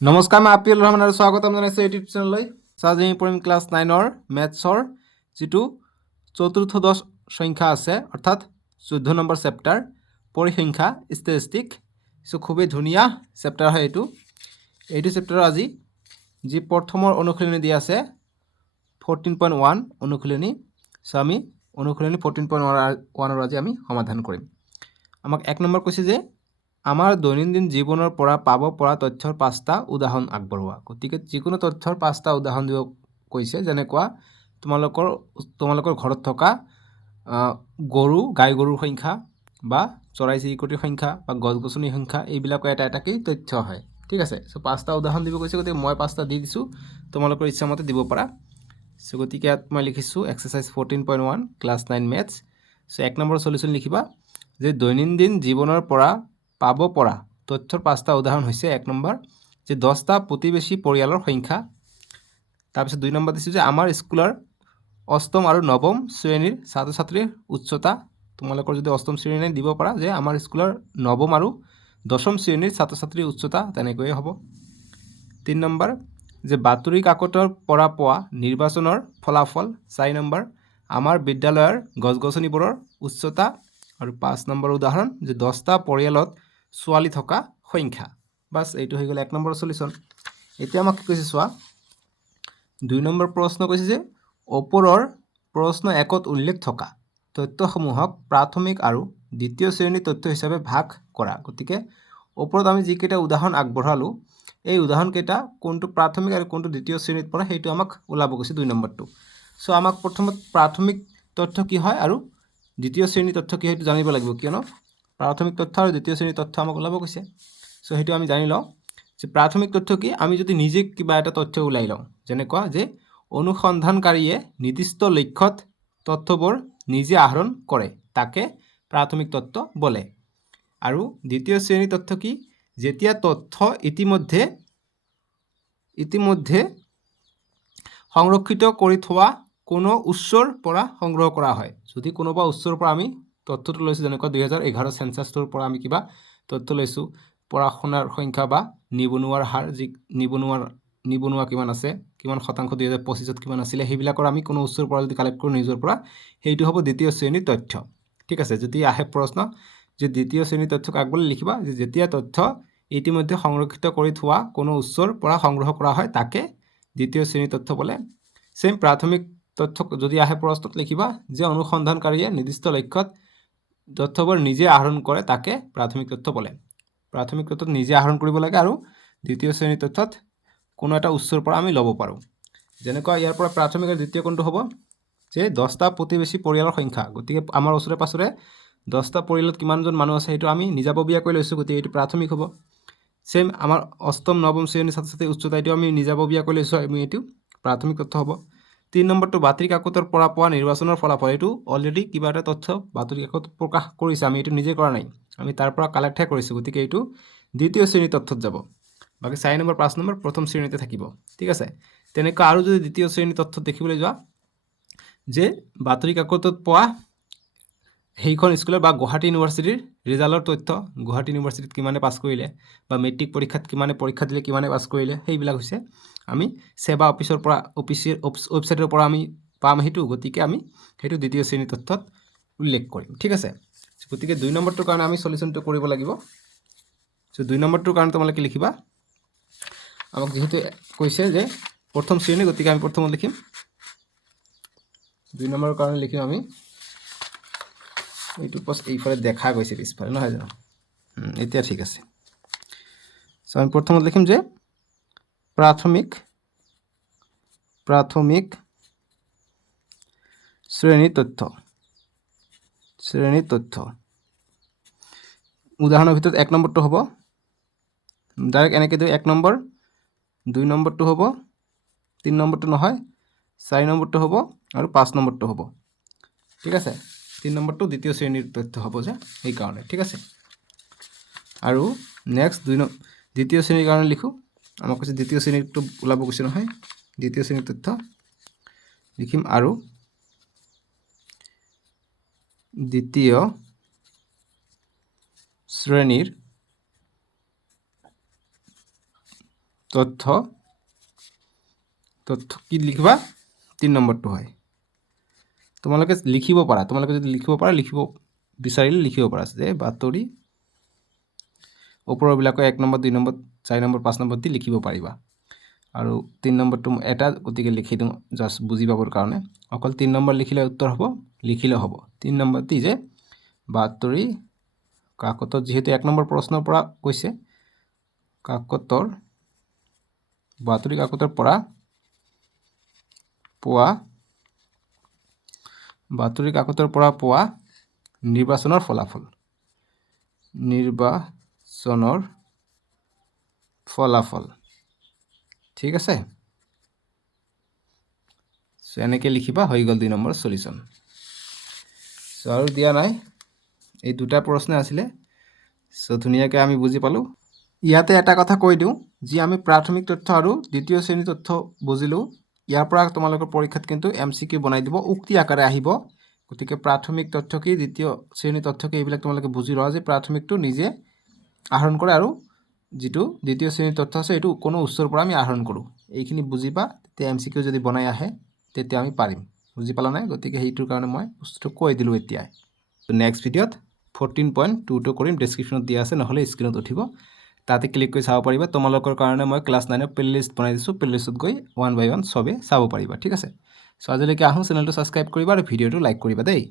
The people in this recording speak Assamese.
নমস্কাৰ, মই আপিল ৰহমান আৰু স্বাগতম জনাইছোঁ ইউটিউব চেনেললৈ। আজি আমি পঢ়িম ক্লাছ 9ৰ মেথছৰ যিটো চতুৰ্থদশ সংখ্যা আছে, অৰ্থাৎ 14 নম্বৰ চেপ্টাৰ পৰিসংখ্যা ষ্টেটিষ্টিক। খুবেই ধুনীয়া চেপ্টাৰ হয় এইটো চেপ্টাৰৰ আজি যি প্ৰথমৰ অনুশীলনী দিয়া আছে 14.1 অনুশীলনী। আমি অনুশীলনী 14.1 আজি আমি সমাধান কৰিম। আমাক 1 নম্বৰ কৈছে যে আমাৰ দৈনন্দিন জীৱনৰ পৰা পাব পৰা তথ্যৰ 5টা উদাহৰণ আগবঢ়োৱা। গতিকে যিকোনো তথ্যৰ 5টা উদাহৰণ দিব কৈছে, যেনেকুৱা তোমালোকৰ ঘৰত থকা গৰু, গাই গৰুৰ সংখ্যা বা চৰাই চিৰিকটিৰ সংখ্যা বা গছ গছনিৰ সংখ্যা, এইবিলাকৰ এটা এটাকেই তথ্য হয়। ঠিক আছে, 5টা উদাহৰণ দিব কৈছে, গতিকে মই 5টা দি দিছোঁ, তোমালোকৰ ইচ্ছামতে দিব পাৰা। গতিকে ইয়াত মই লিখিছোঁ exercise 14.1 class 9 maths. 1 number solution লিখিবা যে দৈনন্দিন জীৱনৰ পৰা পাব পৰা তথ্যৰ 5টা উদাহৰণ হৈছে 1 নম্বৰ যে 10টা প্ৰতিবেশী পৰিয়ালৰ সংখ্যা। তাৰপিছত 2 নম্বৰ দিছোঁ যে আমাৰ স্কুলৰ অষ্টম আৰু নৱম শ্ৰেণীৰ ছাত্ৰ ছাত্ৰীৰ উচ্চতা। তোমালোকৰ যদি অষ্টম শ্ৰেণীৰ দিব পাৰা যে আমাৰ স্কুলৰ নৱম আৰু দশম শ্ৰেণীৰ ছাত্ৰ ছাত্ৰীৰ উচ্চতা, তেনেকৈয়ে হ'ব। 3 নম্বৰ যে বাতৰি কাকতৰ পৰা পোৱা নিৰ্বাচনৰ ফলাফল। 4 নম্বৰ আমাৰ বিদ্যালয়ৰ গছ গছনিবোৰৰ উচ্চতা। আৰু 5 নম্বৰ উদাহৰণ যে 10টা পৰিয়ালত ছোৱালী থকা সংখ্যা। বাছ, এইটো হৈ গ'ল 1 নম্বৰ চলিউশ্যন। এতিয়া আমাক কি কৈছে চোৱা, 2 নম্বৰ প্ৰশ্ন কৈছে যে ওপৰৰ প্ৰশ্ন 1ত উল্লেখ থকা তথ্যসমূহক প্ৰাথমিক আৰু দ্বিতীয় শ্ৰেণীৰ তথ্য হিচাপে ভাগ কৰা। গতিকে ওপৰত আমি যিকেইটা উদাহৰণ আগবঢ়ালোঁ, এই উদাহৰণকেইটা কোনটো প্ৰাথমিক আৰু কোনটো দ্বিতীয় শ্ৰেণীত পৰে সেইটো আমাক ওলাব গৈছে 2 নম্বৰটো। আমাক প্ৰথমত প্ৰাথমিক তথ্য কি হয় আৰু দ্বিতীয় শ্ৰেণীৰ তথ্য কি হয় সেইটো জানিব লাগিব, কিয়নো প্ৰাথমিক তথ্য আৰু দ্বিতীয় শ্ৰেণীৰ তথ্য আমাক ওলাব কৈছে। সেইটো আমি জানি লওঁ যে প্ৰাথমিক তথ্য কি। আমি যদি নিজে কিবা এটা তথ্য ওলাই লওঁ, যেনেকুৱা যে অনুসন্ধানকাৰীয়ে নিৰ্দিষ্ট লক্ষ্যত তথ্যবোৰ নিজে আহৰণ কৰে, তাকে প্ৰাথমিক তথ্য বোলে। আৰু দ্বিতীয় শ্ৰেণীৰ তথ্য কি, যেতিয়া তথ্য ইতিমধ্যে সংৰক্ষিত কৰি থোৱা কোনো উৎসৰ পৰা সংগ্ৰহ কৰা হয়। যদি কোনোবা উৎসৰ পৰা আমি তথ্যটো লৈছোঁ, যেনেকুৱা 2011 চেঞ্চাছটোৰ পৰা আমি কিবা তথ্য লৈছোঁ, পঢ়া শুনাৰ সংখ্যা বা নিবনুৱাৰ হাৰ, যি নিবনুৱা কিমান আছে, কিমান শতাংশ 2025ত কিমান আছিলে, সেইবিলাকৰ আমি কোনো উৎসৰ পৰা যদি কালেক্ট কৰোঁ নিজৰ পৰা, সেইটো হ'ব দ্বিতীয় শ্ৰেণীৰ তথ্য। ঠিক আছে, যদি আহে প্ৰশ্ন যে দ্বিতীয় শ্ৰেণীৰ তথ্যক আগবলৈ লিখিবা যে যেতিয়া তথ্য ইতিমধ্যে সংৰক্ষিত কৰি থোৱা কোনো উৎসৰ পৰা সংগ্ৰহ কৰা হয়, তাকে দ্বিতীয় শ্ৰেণীৰ তথ্য বোলে। চেম প্ৰাথমিক তথ্য যদি আহে প্ৰশ্নত লিখিবা যে অনুসন্ধানকাৰীয়ে নিৰ্দিষ্ট লক্ষ্যত তথ্যবোৰ নিজে আহৰণ কৰে, তাকে প্ৰাথমিক তথ্য বোলে। প্ৰাথমিক তথ্যত নিজে আহৰণ কৰিব লাগে আৰু দ্বিতীয় শ্ৰেণীৰ তথ্যত কোনো এটা উৎসৰ পৰা আমি ল'ব পাৰোঁ। যেনেকুৱা ইয়াৰ পৰা প্ৰাথমিক আৰু দ্বিতীয় কোনটো হ'ব যে 10টা প্ৰতিবেশী পৰিয়ালৰ সংখ্যা। গতিকে আমাৰ ওচৰে পাছৰে 10টা পৰিয়ালত কিমানজন মানুহ আছে সেইটো আমি নিজাববীয়াকৈ লৈছোঁ, গতিকে এইটো প্ৰাথমিক হ'ব। চেম আমাৰ অষ্টম নৱম শ্ৰেণীৰ ছাত্ৰ ছাত্ৰীৰ উচ্চতা, এইটো আমি নিজাববীয়াকৈ লৈছোঁ, এইটো প্ৰাথমিক তথ্য হ'ব। 3 নম্বৰটো বাতৰি কাকতৰ পৰা পোৱা নিৰ্বাচনৰ ফলাফল। এইটো অলৰেডি কিবা এটা তথ্য বাতৰি কাকত প্ৰকাশ কৰিছে, আমি এইটো নিজে কৰা নাই, আমি তাৰ পৰা কালেক্টহে কৰিছোঁ, গতিকে এইটো দ্বিতীয় শ্ৰেণীৰ তথ্যত যাব। বাকী 4 নম্বৰ 5 নম্বৰ প্ৰথম শ্ৰেণীতে থাকিব। ঠিক আছে, তেনেকুৱা আৰু যদি দ্বিতীয় শ্ৰেণীৰ তথ্যত দেখিবলৈ যোৱা যে বাতৰি কাকতত পোৱা সেইখন স্কুলৰ বা গুৱাহাটী ইউনিভাৰ্চিটিৰ ৰিজাল্টৰ তথ্য, গুৱাহাটী ইউনিভাৰ্চিটিত কিমানে পাছ কৰিলে বা মেট্ৰিক পৰীক্ষাত কিমানে পৰীক্ষা দিলে, কিমানে পাছ কৰিলে, সেইবিলাক হৈছে আমি সেৱা অফিচৰ পৰা ৱেবছাইটৰ পৰা আমি পাম সেইটো, গতিকে আমি সেইটো দ্বিতীয় শ্ৰেণীৰ তথ্যত উল্লেখ কৰিম। ঠিক আছে, গতিকে 2 নম্বৰটোৰ কাৰণে আমি চলিউশ্যনটো কৰিব লাগিব। 2 নম্বৰটোৰ কাৰণে তোমালোকে লিখিবা, আমাক যিহেতু কৈছে যে প্ৰথম শ্ৰেণী, গতিকে আমি প্ৰথমত লিখিম। 2 নম্বৰৰ কাৰণে লিখিম আমি এইটো এইফালে দেখা গৈছে পিছফালে, নহয় জানো? এতিয়া ঠিক আছে। আমি প্ৰথমত লিখিম যে প্ৰাথমিক শ্ৰেণীৰ তথ্য। উদাহৰণৰ ভিতৰত 1 নম্বৰটো হ'ব ডাইৰেক্ট এনেকৈ দিওঁ, 1 নম্বৰ, 2 নম্বৰটো হ'ব, 3 নম্বৰটো নহয়, 4 নম্বৰটো হ'ব আৰু 5 নম্বৰটো হ'ব। ঠিক আছে, 3 নম্বৰটো দ্বিতীয় শ্ৰেণীৰ তথ্য হ'ব যে সেইকাৰণে। ঠিক আছে, আৰু নেক্সট দ্বিতীয় শ্ৰেণীৰ কাৰণে লিখোঁ। আমাক কৈছে দ্বিতীয় শ্ৰেণীৰটো ওলাব কৈছে নহয়, দ্বিতীয় শ্ৰেণীৰ তথ্য লিখিম। আৰু দ্বিতীয় শ্ৰেণীৰ তথ্য তথ্য কি লিখিবা 3 নম্বৰটো হয় তোমালোকে লিখিব পাৰা তোমালোকে যদি লিখিব পাৰা লিখিব বিচাৰিলে লিখিব পাৰা যে বাতৰি ওপৰবিলাকৰ 1 নম্বৰ 2 নম্বৰ 4 নম্বৰ 5 নম্বৰ দি লিখিব পাৰিবা আৰু 3 নম্বৰটো এটা গতিকে লিখি দিওঁ জাস্ট বুজি পাবৰ কাৰণে অকল 3 নম্বৰ লিখিলে উত্তৰ হ'ব লিখিলে হ'ব 3 নম্বৰটি যে বাতৰি কাকতত যেহেতু 1 নম্বৰ প্ৰশ্নৰ পৰা কৈছে বাতৰি কাকতৰ পৰা পোৱা নিৰ্বাচনৰ ফলাফল ঠিক আছে সো এনেকৈ লিখিবা হৈ গ'ল 2 নম্বৰ সলিউশন সো আৰু দিয়া নাই এই দুটা প্ৰশ্ন আছিলে সো ধুনীয়াকৈ আমি বুজি পালোঁ ইয়াতে এটা কথা কৈ দিওঁ যি আমি প্ৰাথমিক তথ্য আৰু দ্বিতীয় শ্ৰেণীৰ তথ্য বুজিলোঁ ইয়াৰ পৰা তোমালোকৰ পৰীক্ষাত কিন্তু MCQ বনাই দিব উক্তি আকাৰে আহিব গতিকে প্ৰাথমিক তথ্য কি দ্বিতীয় শ্ৰেণীৰ তথ্য কি এইবিলাক তোমালোকে বুজি লোৱা যে প্ৰাথমিকটো নিজে আহৰণ কৰে আৰু যেটো দ্বিতীয় শ্ৰেণীৰ তথ্য আছে এটো কোনো উৎসৰ পৰা আমি আহৰণ কৰোঁ এইখিনি বুজিবা তেতিয়া MCQ যদি বনাই আহে তেতিয়া আমি পাৰিম বুজি পালা নাই গতিকে হেইটোৰ কাৰণে মই বস্তুটো কৈ দিলোঁ এতিয়া তো নেক্সট ভিডিঅ'ত 14.22 কৰিম ডেসক্ৰিপচনত দিয়া আছে নহলে স্ক্ৰিনত উঠিব তাতে ক্লিক কৰি চাব পাৰিবা তোমালোকৰ কাৰণে মই ক্লাছ 9 ৰ প্লেলিষ্ট বনাই দিছো প্লেলিষ্টত গৈ 1 by 1 সবে চাব পাৰিবা ঠিক আছে সো আজিলৈকে আহোঁ চেনেলটো সাবস্ক্ৰাইব কৰিবা আৰু ভিডিঅ'টো লাইক কৰিবা দেই